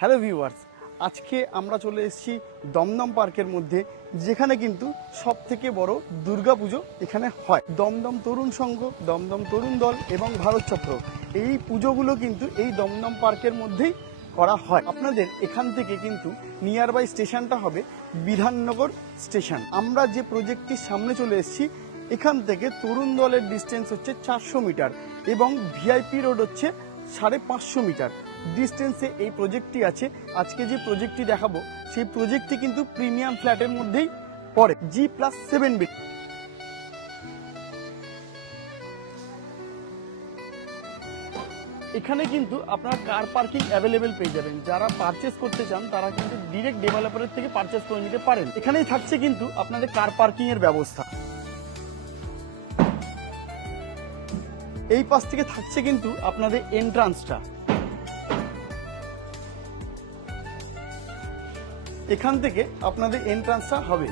Hello viewers, আজকে আমরা চলে এসেছি দমদম পার্কের মধ্যে, যেখানে কিন্তু সব থেকে বড় দুর্গাপুজো এখানে হয়। দমদম তরুণ সংঘ, দমদম তরুণ দল এবং ভারত চক্র, এই পুজোগুলো কিন্তু এই দমদম পার্কের মধ্যেই করা হয়। আপনাদের এখান থেকে কিন্তু নিয়ার বাই স্টেশনটা হবে বিধাননগর স্টেশন। আমরা যে প্রজেক্টটির সামনে চলে এসেছি, এখান থেকে তরুণ দলের ডিস্টেন্স হচ্ছে চারশো মিটার এবং ভিআইপি রোড হচ্ছে সাড়ে পাঁচশো মিটার। ডিস্টেন্সে এই প্রজেক্টটি আছে। আজকে যে প্রজেক্টটি দেখাবো, সেই প্রজেক্টটি কিন্তু প্রিমিয়াম ফ্ল্যাটের মধ্যেই পড়ে জি প্লাস সেভেন বি এখানে কিন্তু আপনারা কার পার্কিং অ্যাভেলেবেল পেয়ে যাবেন। যারা পারচেস করতে চান, তারা কিন্তু ডিরেক্ট ডেভেলপারের থেকে পারচেস করে নিতে পারেন। এখানেই থাকছে কিন্তু আপনাদের কার পার্কিং এর ব্যবস্থা। এই পাশ থেকে থাকছে কিন্তু আপনাদের এন্ট্রান্সটা এখান থেকে আপনাদের এন্ট্রান্সটা হবে।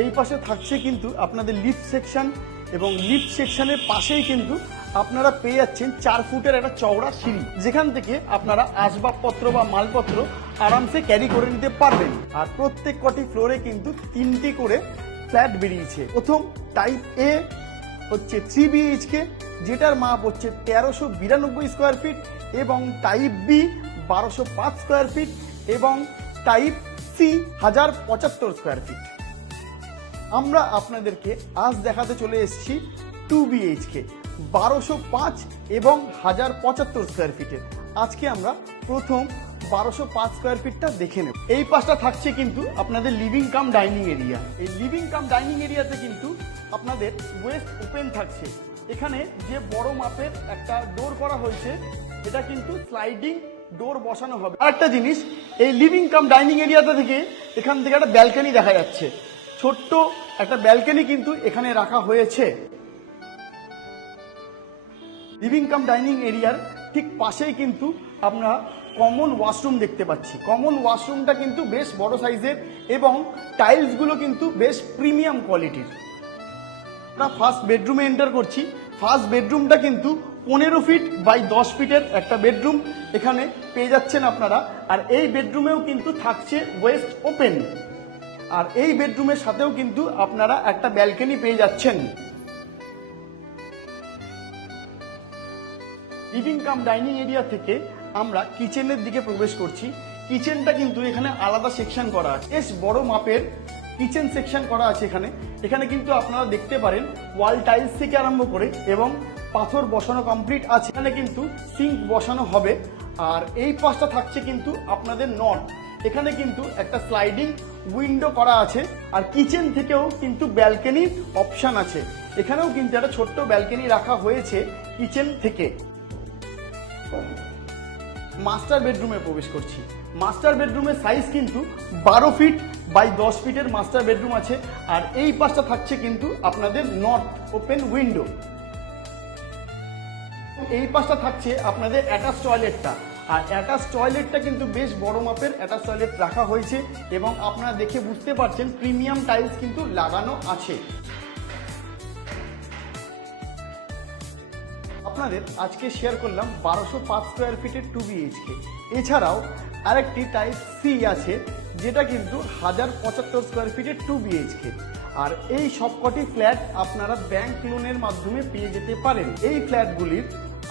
এই পাশে থাকছে কিন্তু আপনাদের লিফট সেকশন এবং লিফট সেকশনের পাশেই কিন্তু আপনারা পেয়ে যাচ্ছেন চার ফুটের একটা চওড়া সিঁড়ি। যেখান থেকে আপনারা আসবাবপত্র বা মালপত্র আরামসে ক্যারি করে নিতে পারবেন। আর প্রত্যেক কটি ফ্লোরে কিন্তু তিনটি করে ফ্ল্যাট বেরিয়েছে। প্রথম টাইপ এ হচ্ছে থ্রি বিএইচকে যেটার মাপ হচ্ছে তেরোশো বিরানব্বই স্কোয়ার ফিট এবং টাইপ বি বারোশো পাঁচ স্কোয়ার ফিট এবং টাইপ সি হাজার পঁচাত্তর স্কোয়ার ফিট আমরা আপনাদেরকে আজ দেখাতে চলে এসেছি টু বিএইচকে বারোশো পাঁচ এবং হাজার পঁচাত্তর স্কোয়ার ফিটের আজকে আমরা প্রথম বারোশো পাঁচ স্কোয়ার ফিটটা দেখে নেব। এই পাশটা থাকছে কিন্তু আপনাদের লিভিং কাম ডাইনিং এরিয়া এই লিভিং কাম ডাইনিং এরিয়াতে কিন্তু আপনাদের ওয়েস্ট ওপেন থাকছে। এখানে যে বড় মাপের একটা ডোর করা হয়েছে, এটা কিন্তু স্লাইডিং ডোর বসানো হবে। আরেকটা জিনিস এই লিভিং কাম ডাইনিং এরিয়াটা থেকে এখান থেকে একটা ব্যালকনি দেখা যাচ্ছে। ছোট্ট একটা ব্যালকনি কিন্তু এখানে রাখা হয়েছে। লিভিং কাম ডাইনিং এরিয়ার ঠিক পাশেই কিন্তু আমরা কমন ওয়াশরুম দেখতে পাচ্ছি। কমন ওয়াশরুমটা কিন্তু বেশ বড় সাইজের এবং টাইলসগুলো কিন্তু বেশ প্রিমিয়াম কোয়ালিটির আমরা ফার্স্ট বেডরুমে এন্টার করছি। ফার্স্ট বেডরুমটা কিন্তু পনেরো ফিট বাই দশ ফিটের একটা বেডরুম এখানে পেয়ে যাচ্ছেন আপনারা। আর এই বেডরুমেও কিন্তু থাকছে ওয়েস্ট ওপেন আর এই বেডরুমের সাথেও কিন্তু আপনারা একটা ব্যালকনি পেয়ে যাচ্ছেন। লিভিং কাম ডাইনিং এরিয়া থেকে আমরা কিচেনের দিকে প্রবেশ করছি। কিচেনটা কিন্তু এখানে আলাদা সেকশন করা আছে। বেশ বড় মাপের কিচেন সেকশন করা আছে এখানে। এখানে কিন্তু আপনারা দেখতে পারেন ওয়াল টাইলস থেকে আরম্ভ করে এবং পাথর বসানো কমপ্লিট আছে। এখানে কিন্তু সিঙ্ক বসানো হবে। আর এই পাশটা থাকছে কিন্তু আপনাদের নট। এখানে কিন্তু একটা স্লাইডিং উইন্ডো করা আছে। আর কিচেন থেকেও কিন্তু ব্যালকনির অপশন আছে। এখানেও কিন্তু একটা ছোট্ট ব্যালকনি রাখা হয়েছে কিচেন থেকে। মাস্টার বেডরুমে প্রবেশ করছি। মাস্টার বেডরুমের সাইজ কিন্তু বারো ফিট বাই দশ ফিটের মাস্টার বেডরুম আছে। আর এই পাশটা থাকছে কিন্তু আপনাদের নর্থ ওপেন উইন্ডো এই পাশটা থাকছে আপনাদের অ্যাটাচ টয়লেটটা আর অ্যাটাচ টয়লেটটা কিন্তু বেশ বড় মাপের অ্যাটাচ টয়লেট রাখা হয়েছে এবং আপনারা দেখে বুঝতে পারছেন প্রিমিয়াম টাইলস কিন্তু লাগানো আছে। আপনাদের আজকে শেয়ার করলাম বারোশো পাঁচ স্কোয়ার ফিটের টু বিএইচকে এছাড়াও আরেকটি টাইপ সি আছে, যেটা কিন্তু হাজার পঁচাত্তর স্কোয়ার ফিটের টু বিএইচকে আর এই সবকটি ফ্ল্যাট আপনারা ব্যাংক লোনের মাধ্যমে পেয়ে যেতে পারেন। এই ফ্ল্যাটগুলির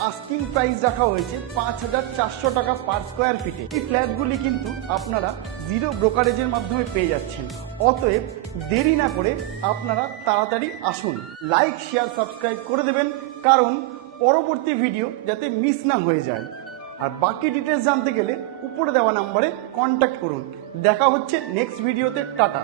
আস্কিং প্রাইস রাখা হয়েছে পাঁচ হাজার চারশো টাকা পার স্কোয়ার ফিটে এই ফ্ল্যাটগুলি কিন্তু আপনারা জিরো ব্রোকারেজের মাধ্যমে পেয়ে যাচ্ছেন। অতএব দেরি না করে আপনারা তাড়াতাড়ি আসুন। লাইক শেয়ার সাবস্ক্রাইব করে দেবেন। কারণ পরবর্তী ভিডিও যাতে মিস না হয়ে যায়। আর বাকি ডিটেলস জানতে গেলে উপরে দেওয়া নাম্বারে কন্ট্যাক্ট করুন। দেখা হচ্ছে নেক্সট ভিডিওতে টাটা।